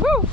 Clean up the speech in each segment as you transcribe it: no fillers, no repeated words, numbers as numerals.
Woo!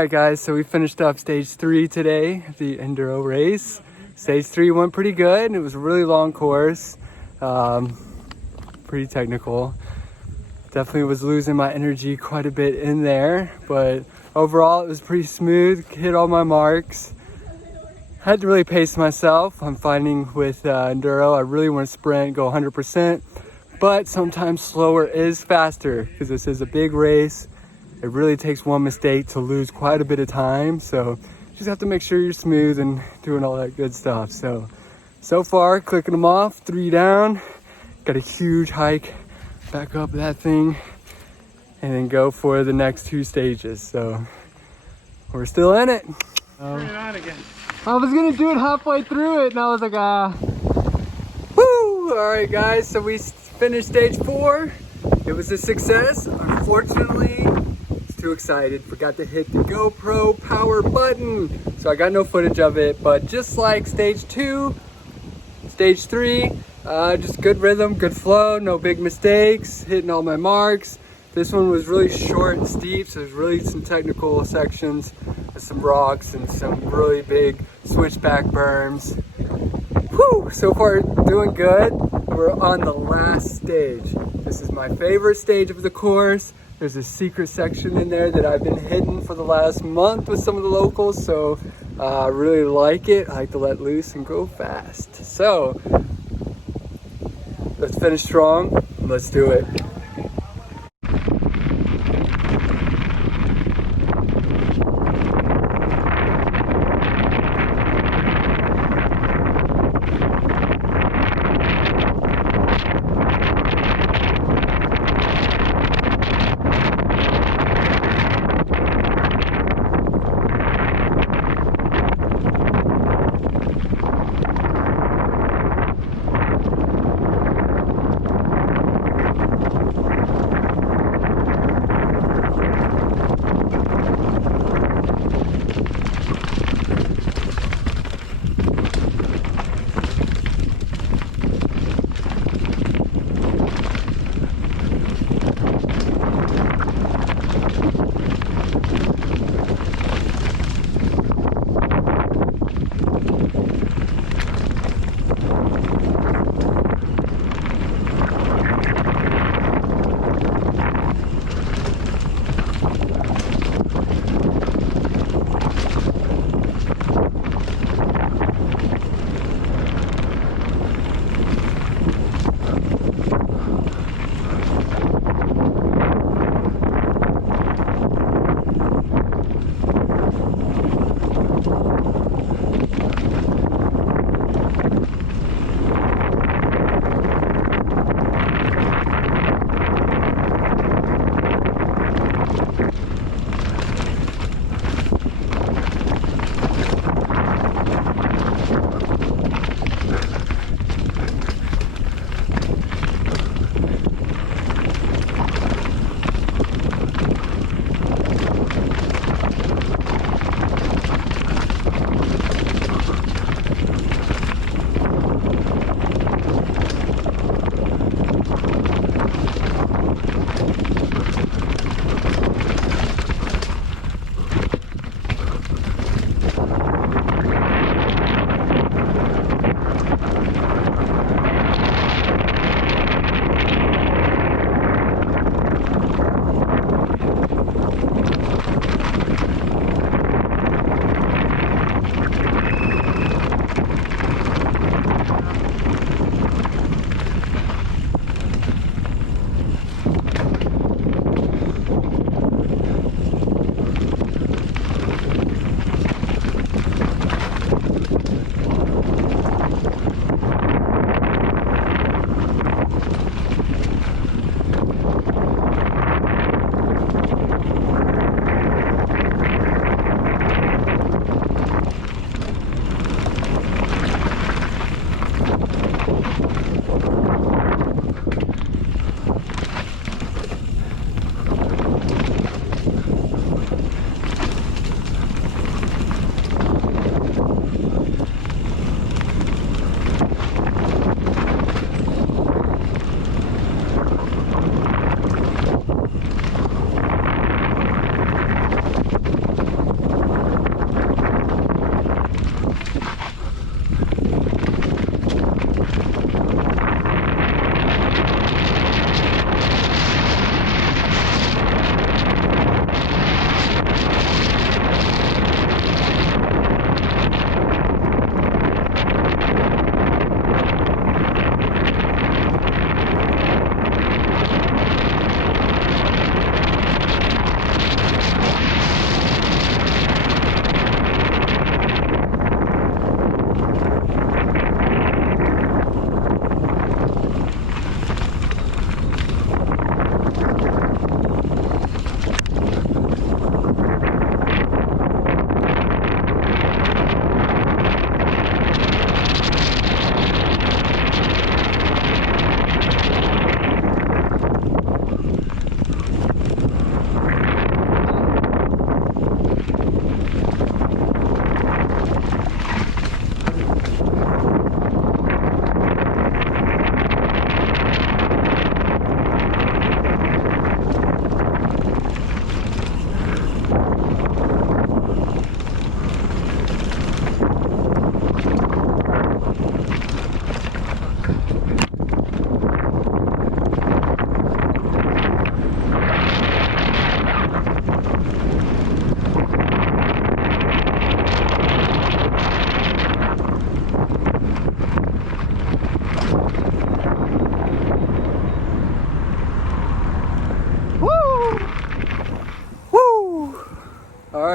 Alright guys, so we finished up stage 3 today, the Enduro race. Stage 3 went pretty good. It was a really long course, pretty technical. Definitely was losing my energy quite a bit in there, but overall it was pretty smooth, hit all my marks. Had to really pace myself. I'm finding with Enduro, I really want to sprint, go 100%, but sometimes slower is faster because this is a big race. It really takes one mistake to lose quite a bit of time. So just have to make sure you're smooth and doing all that good stuff. So far, clicking them off, 3 down. Got a huge hike back up that thing and then go for the next 2 stages. So we're still in it. Turn it on again. I was gonna do it halfway through it and I was like, woo! All right guys, so we finished stage 4. It was a success. Unfortunately, too excited, forgot to hit the GoPro power button, so I got no footage of it. But just like stage 2, stage 3, just good rhythm, good flow, no big mistakes, hitting all my marks. This one was really short and steep, so there's really some technical sections, some rocks and some really big switchback berms. Whew, so far doing good. We're on the last stage. This is my favorite stage of the course. There's a secret section in there that I've been hidden for the last month with some of the locals, so I really like it. I like to let loose and go fast. So let's finish strong and let's do it.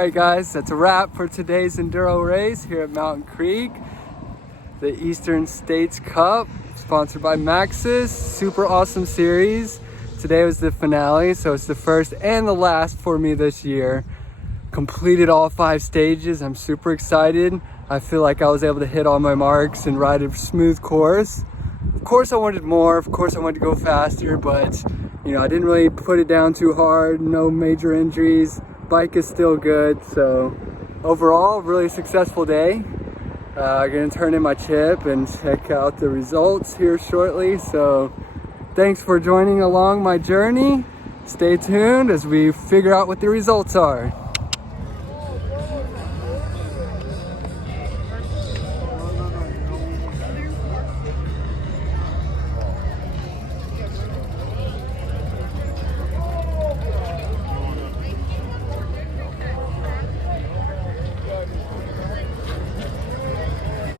right, guys, that's a wrap for today's Enduro race here at Mountain Creek. The Eastern States Cup, sponsored by Maxxis. Super awesome series. Today was the finale, so it's the first and the last for me this year. Completed all 5 stages. I'm super excited. I feel like I was able to hit all my marks and ride a smooth course. Of course I wanted more, of course I wanted to go faster, but you know, I didn't really put it down too hard. No major injuries. Bike is still good, so overall, really successful day. I'm gonna turn in my chip and check out the results here shortly. So thanks for joining along my journey. Stay tuned as we figure out what the results are.